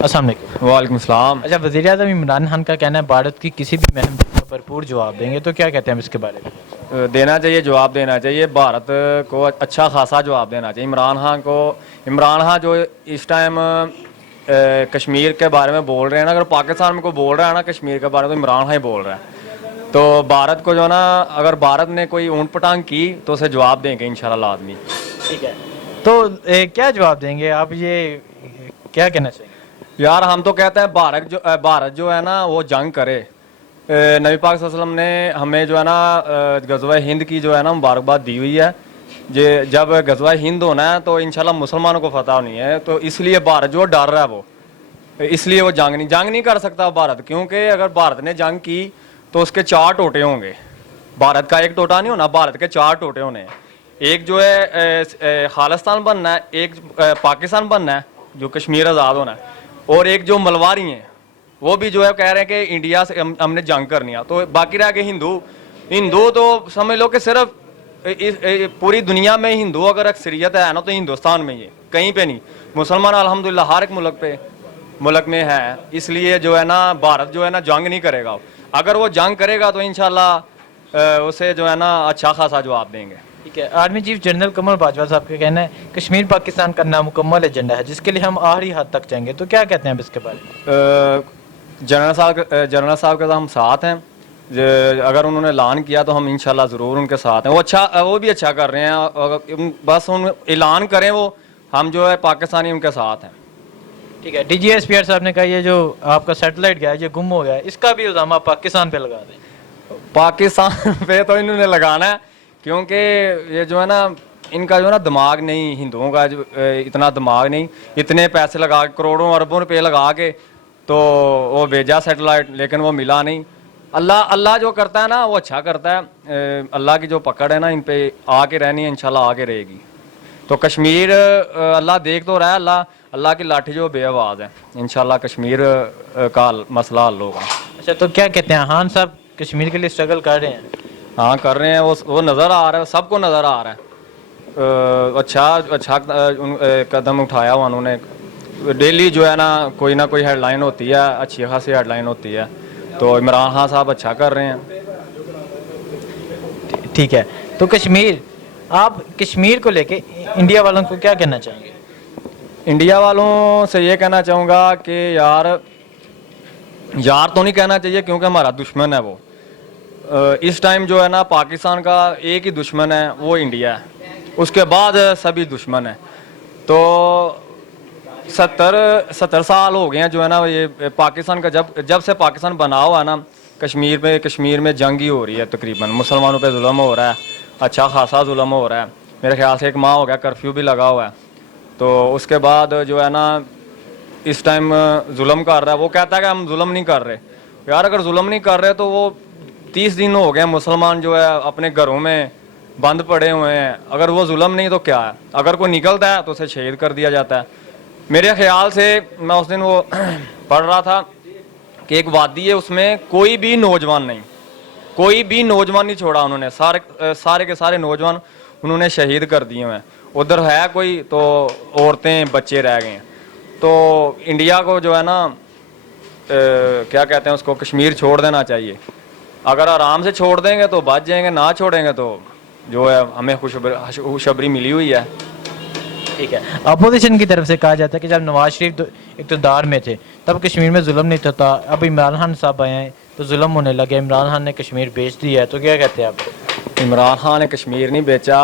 अस्सलाम वालेकुम। वालेकुम सलाम। अच्छा, वज़ीर आज़म इमरान खान का कहना है भारत की किसी भी मुहिम का भरपूर जवाब देंगे, तो क्या कहते हैं हम इसके बारे में? देना चाहिए, जवाब देना चाहिए, भारत को अच्छा खासा जवाब देना चाहिए इमरान खान को। इमरान खान जो इस टाइम कश्मीर के बारे में बोल रहे हैं ना, अगर पाकिस्तान में कोई बोल रहा है ना कश्मीर के बारे में, तो इमरान खान ही बोल रहा है। तो भारत को जो है ना, अगर भारत ने कोई ऊँट पटांग की तो उसे जवाब देंगे इंशाल्लाह लाजमी। ठीक है, तो क्या जवाब देंगे आप, ये क्या कहना चाहिए? यार हम तो कहते हैं भारत जो है ना वो जंग करे। नबी पाक सल्लल्लाहु अलैहि वसल्लम ने हमें जो है ना गज़वा हिंद की जो है ना मुबारकबाद दी हुई है। जब गज़वा हिंद होना है तो इंशाल्लाह मुसलमानों को फतह होनी है, तो इसलिए भारत जो डर रहा है वो, इसलिए वो जंग नहीं कर सकता भारत, क्योंकि अगर भारत ने जंग की तो उसके 4 टोटे होंगे। भारत का एक टोटा नहीं होना, भारत के 4 टोटे होने हैं। एक जो है खालिस्तान बनना है, एक पाकिस्तान बनना है जो कश्मीर आज़ाद होना है, और एक जो मलवारी हैं वो भी जो है कह रहे हैं कि इंडिया से हमने जंग करनी है। तो बाकी रह गए हिंदू तो समझ लो कि सिर्फ पूरी दुनिया में हिंदू अगर अक्सरियत है ना तो हिंदुस्तान में ही है, कहीं पे नहीं। मुसलमान अल्हम्दुलिल्लाह हर एक मुल्क में है, इसलिए जो है ना भारत जो है ना जंग नहीं करेगा। अगर वो जंग करेगा तो इंशाल्लाह उसे जो है ना अच्छा खासा जवाब देंगे। ठीक है, आर्मी चीफ जनरल कमर बाजवा साहब का कहना है कश्मीर पाकिस्तान का नामुकम्मल एजेंडा है जिसके लिए हम आखिरी हद तक जाएंगे, तो क्या कहते हैं आप इसके बारे में? जनरल साहब के साथ हम साथ हैं। अगर उन्होंने ऐलान किया तो हम इंशाल्लाह ज़रूर उनके साथ हैं। वो भी अच्छा कर रहे हैं, बस उन ऐलान करें वो, हम जो है पाकिस्तानी उनके साथ हैं। ठीक है, DGSPR साहब ने कहा ये जो आपका सैटेलाइट गया है ये गुम हो गया है, इसका भी इल्ज़ाम आप पाकिस्तान पे लगा दें। पाकिस्तान पे तो इन्होंने लगाना है, क्योंकि ये जो है ना इनका जो है ना दिमाग नहीं, हिंदुओं का जो इतना दिमाग नहीं, इतने पैसे लगा के करोड़ों अरबों रुपये लगा के तो वो भेजा सैटेलाइट, लेकिन वो मिला नहीं। अल्लाह जो करता है ना वो अच्छा करता है। अल्लाह की जो पकड़ है ना इन पे आके रहनी है, इंशाल्लाह आके रहेगी। तो कश्मीर अल्लाह देख तो रहा है, अल्लाह की लाठी जो बेआवाज़ है, इंशाल्लाह कश्मीर का मसला हल होगा। अच्छा, तो क्या कहते हैं खान साहब कश्मीर के लिए स्ट्रगल कर रहे हैं? हाँ कर रहे हैं, वो नज़र आ रहा है, सबको नज़र आ रहा है। अच्छा कदम उठाया हुआ उन्होंने। डेली जो है ना कोई हेडलाइन होती है, अच्छी खासी हेडलाइन होती है, तो इमरान खान साहब अच्छा कर रहे हैं। ठीक है, तो आप कश्मीर को लेके इंडिया वालों को क्या कहना चाहेंगे? इंडिया वालों से ये कहना चाहूँगा कि यार तो नहीं कहना चाहिए, क्योंकि हमारा दुश्मन है वो। इस टाइम जो है ना पाकिस्तान का एक ही दुश्मन है, वो इंडिया है, उसके बाद सभी दुश्मन है। तो 70 साल हो गए हैं जो है ना ये पाकिस्तान का, जब से पाकिस्तान बना हुआ है ना, कश्मीर में जंग ही हो रही है, तकरीबन मुसलमानों पे जुल्म हो रहा है, अच्छा खासा जुल्म हो रहा है। मेरे ख्याल से 1 माह हो गया कर्फ्यू भी लगा हुआ है। तो उसके बाद जो है ना इस टाइम जुल्म कर रहा है, वो कहता है कि हम जुल्म नहीं कर रहे। यार अगर जुल्म नहीं कर रहे तो वो 30 दिन हो गए मुसलमान जो है अपने घरों में बंद पड़े हुए हैं। अगर वो जुल्म नहीं तो क्या है? अगर कोई निकलता है तो उसे शहीद कर दिया जाता है। मेरे ख्याल से मैं उस दिन वो पढ़ रहा था कि एक वादी है, उसमें कोई भी नौजवान नहीं छोड़ा उन्होंने, सारे के सारे नौजवान उन्होंने शहीद कर दिए हैं। उधर है कोई तो औरतें बच्चे रह गए हैं। तो इंडिया को जो है ना क्या कहते हैं उसको, कश्मीर छोड़ देना चाहिए। अगर आराम से छोड़ देंगे तो बच जाएंगे, ना छोड़ेंगे तो जो है हमें खुशखबरी मिली हुई है। ठीक है, अपोजिशन की तरफ से कहा जाता है कि जब नवाज शरीफ इक़्तिदार में थे तब कश्मीर में जुल्म नहीं था, अब इमरान खान साहब आए हैं तो जुल्म होने लगे, इमरान खान ने कश्मीर बेच दिया है, तो क्या कहते हैं आप? इमरान खान ने कश्मीर नहीं बेचा।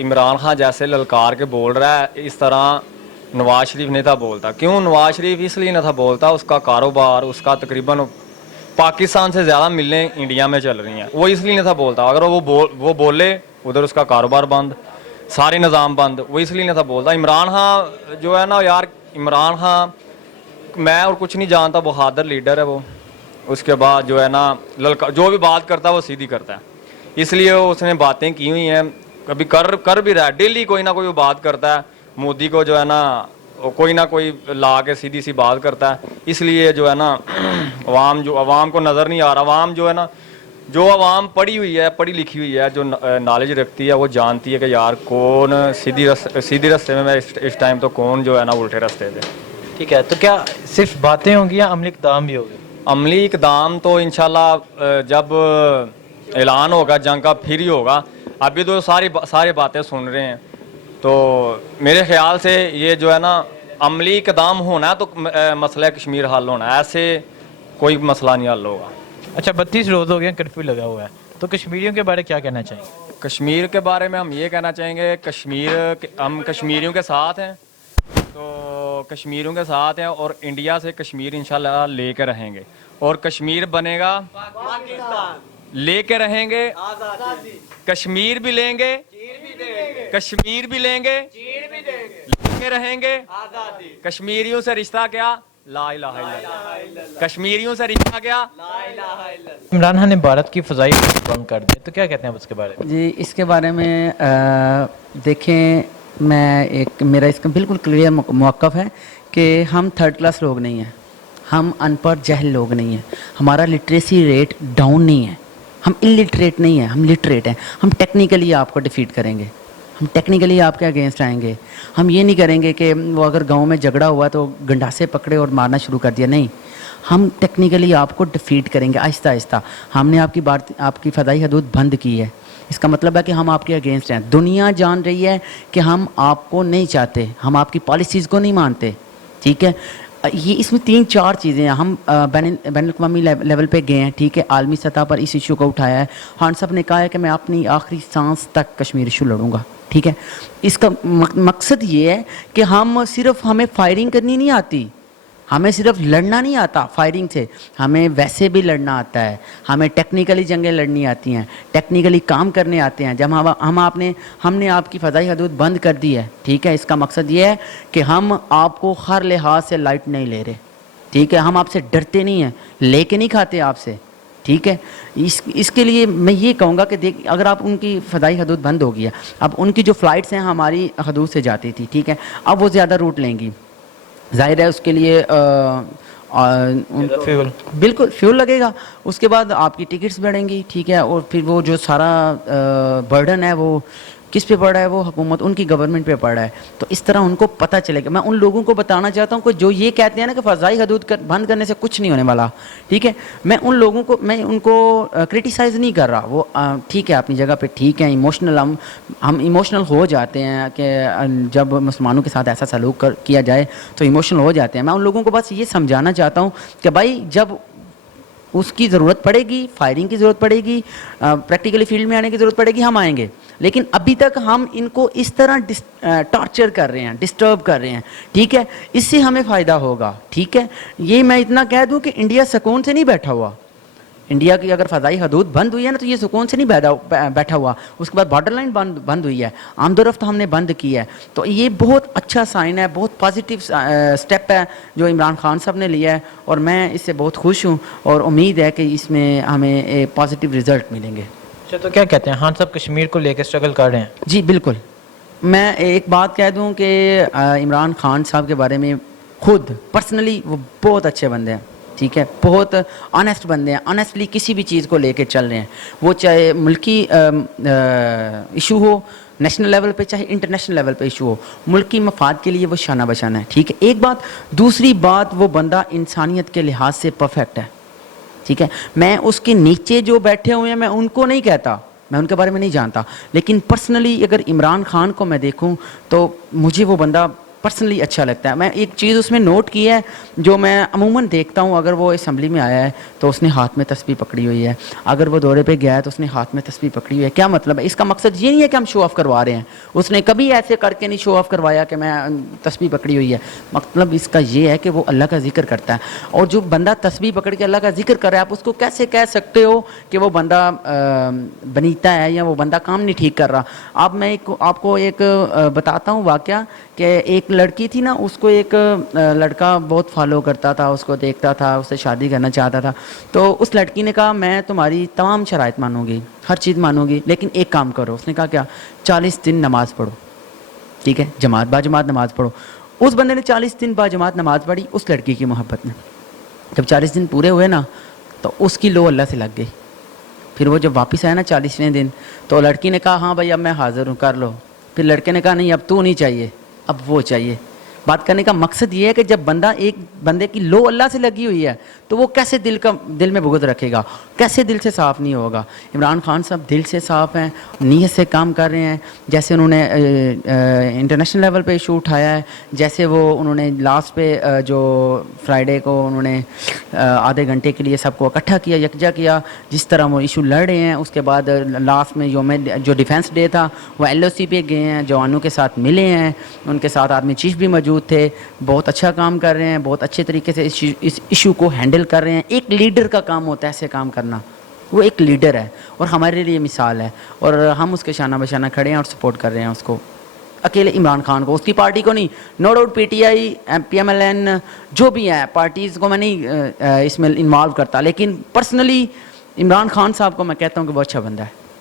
इमरान खान जैसे ललकार के बोल रहा है, इस तरह नवाज शरीफ नहीं था बोलता। क्यों नवाज शरीफ इसलिए नहीं था बोलता, उसका कारोबार, उसका तकरीबन पाकिस्तान से ज़्यादा मिलें इंडिया में चल रही हैं, वो इसलिए नहीं था बोलता। अगर वो बोले उधर उसका कारोबार बंद, सारे निज़ाम बंद, वो इसलिए नहीं था बोलता। इमरान खान जो है ना यार, इमरान खान मैं और कुछ नहीं जानता, बहादुर लीडर है वो। उसके बाद जो है ना जो भी बात करता है वो सीधी करता है, इसलिए उसने बातें की हुई हैं, कभी कर भी रहा है। डेली कोई ना कोई बात करता है, मोदी को जो है ना कोई ना कोई ला के सीधी सी बात करता है। इसलिए जो है ना अवाम को नज़र नहीं आ रहा। अवाम जो है ना, जो अवाम पढ़ी लिखी हुई है, जो नॉलेज रखती है, वो जानती है कि यार कौन सीधी रास्ते में, मैं इस टाइम तो कौन जो है ना उल्टे रास्ते पे। ٹھیک ہے، تو کیا صرف باتیں ہوں گی یا عملی اقدام بھی ہوگی؟ عملی اقدام تو انشاءاللہ جب اعلان ہوگا جنگ کا پھر ہی ہوگا. ابھی تو ساری باتیں سن رہے ہیں. تو میرے خیال سے یہ جو ہے نا عملی اقدام ہونا ہے تو مسئلہ کشمیر حل ہونا ہے, ایسے کوئی مسئلہ نہیں حل ہوگا. اچھا 32 روز ہو گئے کرفیو لگا ہوا ہے, تو کشمیریوں کے بارے کیا کہنا چاہیں گے؟ کشمیر کے بارے میں ہم یہ کہنا چاہیں گے ہم کشمیریوں کے ساتھ ہیں, تو کشمیریوں کے ساتھ ہیں اور انڈیا سے کشمیر انشاءاللہ لے کے رہیں گے, اور کشمیر بنے گا پاکستان, لے کے رہیں گے کشمیر بھی لیں گے, کشمیر بھی لیں گے, لے کے رہیں گے. کشمیریوں سے رشتہ کیا؟ لا الہ الا اللہ. کشمیریوں سے رشتہ کیا؟ عمران خان نے بھارت کی فضائی بند کر دی, تو کیا کہتے ہیں آپ اس کے بارے میں؟ جی اس کے بارے میں دیکھیں, میرا اس کا بالکل کلیئر موقف ہے کہ ہم تھرڈ کلاس لوگ نہیں ہیں, ہم ان پڑھ جہل لوگ نہیں ہیں, ہمارا لٹریسی ریٹ ڈاؤن نہیں ہے, ہم الٹریٹ نہیں ہیں, ہم لٹریٹ ہیں. ہم ٹیکنیکلی آپ کو ڈیفیٹ کریں گے, ہم ٹیکنیکلی آپ کے اگینسٹ آئیں گے. ہم یہ نہیں کریں گے کہ وہ اگر گاؤں میں جھگڑا ہوا تو گنڈاسے پکڑے اور مارنا شروع کر دیا, نہیں. ہم ٹیکنیکلی آپ کو ڈیفیٹ کریں گے آہستہ آہستہ. ہم نے آپ کی فضائی حدود بند کی ہے, اس کا مطلب ہے کہ ہم آپ کے اگینسٹ ہیں. دنیا جان رہی ہے کہ ہم آپ کو نہیں چاہتے, ہم آپ کی پالیسیز کو نہیں مانتے. ٹھیک ہے, یہ اس میں 3-4 چیزیں ہیں. ہم بین الاقوامی لیول پہ گئے ہیں, ٹھیک ہے, عالمی سطح پر اس ایشو کو اٹھایا ہے. خان صاحب نے کہا ہے کہ میں اپنی آخری سانس تک کشمیر ایشو لڑوں گا. ٹھیک ہے, اس کا مقصد یہ ہے کہ ہمیں فائرنگ کرنی نہیں آتی, ہمیں صرف لڑنا نہیں آتا فائرنگ سے, ہمیں ویسے بھی لڑنا آتا ہے. ہمیں ٹیکنیکلی جنگیں لڑنی آتی ہیں, ٹیکنیکلی کام کرنے آتے ہیں. جب ہم نے آپ کی فضائی حدود بند کر دی ہے, ٹھیک ہے, اس کا مقصد یہ ہے کہ ہم آپ کو ہر لحاظ سے لائٹ نہیں لے رہے. ٹھیک ہے, ہم آپ سے ڈرتے نہیں ہیں, لے کے نہیں کھاتے آپ سے. ٹھیک ہے, اس کے لیے میں یہ کہوں گا کہ اگر آپ ان کی فضائی حدود بند ہو گیا, اب ان کی جو فلائٹس ہیں ہماری حدود سے جاتی تھی, ٹھیک ہے, اب وہ زیادہ روٹ لیں گی. ظاہر ہے اس کے لیے بالکل فیول لگے گا. اس کے بعد آپ کی ٹکٹس بڑھیں گی. ٹھیک ہے, اور پھر وہ جو سارا برڈن ہے وہ کس پہ پڑ رہا ہے, وہ حکومت ان کی گورنمنٹ پہ پڑ رہا ہے. تو اس طرح ان کو پتہ چلے گا. میں ان لوگوں کو بتانا چاہتا ہوں کہ جو یہ کہتے ہیں نا کہ فضائی حدود بند کرنے سے کچھ نہیں ہونے والا, ٹھیک ہے, میں ان کو کرٹیسائز نہیں کر رہا. وہ ٹھیک ہے اپنی جگہ پہ ٹھیک ہے, ایموشنل ہم ایموشنل ہو جاتے ہیں کہ جب مسلمانوں کے ساتھ ایسا سلوک کیا جائے تو ایموشنل ہو جاتے ہیں. میں ان لوگوں کو بس یہ سمجھانا چاہتا ہوں کہ بھائی جب اس کی ضرورت پڑے گی, فائرنگ کی ضرورت پڑے گی, پریکٹیکلی فیلڈ میں آنے کی ضرورت پڑے گی, ہم آئیں گے. لیکن ابھی تک ہم ان کو اس طرح ٹارچر کر رہے ہیں, ڈسٹرب کر رہے ہیں. ٹھیک ہے, اس سے ہمیں فائدہ ہوگا. ٹھیک ہے, یہ میں اتنا کہہ دوں کہ انڈیا سکون سے نہیں بیٹھا ہوا. انڈیا کی اگر فضائی حدود بند ہوئی ہے نا تو یہ سکون سے نہیں بیٹھا ہوا. اس کے بعد بارڈر لائن بند ہوئی ہے, آمد و رفت ہم نے بند کی ہے. تو یہ بہت اچھا سائن ہے, بہت پازیٹیو سٹیپ ہے جو عمران خان صاحب نے لیا ہے, اور میں اس سے بہت خوش ہوں اور امید ہے کہ اس میں ہمیں پازیٹیو رزلٹ ملیں گے. اچھا, تو کیا کہتے ہیں خان صاحب کشمیر کو لے کے اسٹرگل کر رہے ہیں؟ جی بالکل. میں ایک بات کہہ دوں کہ عمران خان صاحب کے بارے میں خود پرسنلی وہ بہت اچھے بندے ہیں. ٹھیک ہے, بہت آنیسٹ بندے ہیں, آنیسٹلی کسی بھی چیز کو لے کے چل رہے ہیں. وہ چاہے ملکی ایشو ہو نیشنل لیول پہ, چاہے انٹرنیشنل لیول پہ ایشو ہو, ملکی مفاد کے لیے وہ شانہ بشانہ ہے. ٹھیک ہے, ایک بات. دوسری بات, وہ بندہ انسانیت کے لحاظ سے پرفیکٹ ہے. ٹھیک ہے, میں اس کے نیچے جو بیٹھے ہوئے ہیں میں ان کو نہیں کہتا, میں ان کے بارے میں نہیں جانتا, لیکن پرسنلی اگر عمران خان کو میں دیکھوں تو مجھے وہ بندہ پرسنلی اچھا لگتا ہے. میں ایک چیز اس میں نوٹ کی ہے جو میں عموماً دیکھتا ہوں, اگر وہ اسمبلی میں آیا ہے تو اس نے ہاتھ میں تسبیح پکڑی ہوئی ہے, اگر وہ دورے پہ گیا ہے تو اس نے ہاتھ میں تسبیح پکڑی ہوئی ہے. کیا مطلب ہے؟ اس کا مقصد یہ نہیں ہے کہ ہم شو آف کروا رہے ہیں, اس نے کبھی ایسے کر کے نہیں شو آف کروایا کہ میں تسبیح پکڑی ہوئی ہے. مطلب اس کا یہ ہے کہ وہ اللہ کا ذکر کرتا ہے. اور جو بندہ تسبیح پکڑ کے اللہ کا ذکر کر رہا ہے, آپ اس کو کیسے کہہ سکتے ہو کہ وہ بندہ بنیتا ہے یا وہ بندہ کام نہیں ٹھیک کر رہا؟ میں آپ کو ایک بتاتا ہوں واقعہ کہ ایک لڑکی تھی نا, اس کو ایک لڑکا بہت فالو کرتا تھا, اس کو دیکھتا تھا, اس سے شادی کرنا چاہتا تھا. تو اس لڑکی نے کہا میں تمہاری تمام شرائط مانوں گی, ہر چیز مانوں گی, لیکن ایک کام کرو. اس نے کہا کیا؟ 40 دن نماز پڑھو. ٹھیک ہے, با جماعت نماز پڑھو. اس بندے نے 40 دن با جماعت نماز پڑھی اس لڑکی کی محبت میں. جب 40 دن پورے ہوئے نا تو اس کی لو اللہ سے لگ گئی. پھر وہ جب واپس آیا نا 40ویں دن, تو لڑکی نے کہا ہاں بھائی اب میں حاضر ہوں, کر لو. پھر لڑکے نے کہا نہیں اب تو نہیں چاہیے, اب وہ چاہیے. बात करने का मकसद ये है कि जब बंदा एक बंदे की लो अल्लाह से लगी हुई है तो वो कैसे दिल में बुग़्ज़ रखेगा, कैसे दिल से साफ़ नहीं होगा। इमरान खान साहब दिल से साफ़ हैं, नीयत से काम कर रहे हैं। जैसे उन्होंने इंटरनेशनल लेवल पे इशू उठाया है, जैसे वो उन्होंने लास्ट पे जो फ्राइडे को उन्होंने आधे घंटे के लिए सबको इकट्ठा किया, यकजा किया, जिस तरह वो इशू लड़ रहे हैं। उसके बाद लास्ट में जो डिफेंस डे था वो LOC पे गए हैं, जवानों के साथ मिले हैं, उनके साथ आर्मी चीफ भी मौजूद थे। बहुत अच्छा काम कर रहे हैं, बहुत अच्छे तरीके से इस इशू को हैंडल कर रहे हैं। एक लीडर का काम होता है ऐसे काम करना, वो एक लीडर है और हमारे लिए मिसाल है, और हम उसके शाना बशाना खड़े हैं और सपोर्ट कर रहे हैं उसको, अकेले इमरान खान को, उसकी पार्टी को नहीं। नो डाउट PTI PMLN जो भी है पार्टीज़ को मैं नहीं इसमें इन्वॉल्व करता, लेकिन पर्सनली इमरान खान साहब को मैं कहता हूँ कि बहुत अच्छा बंदा है।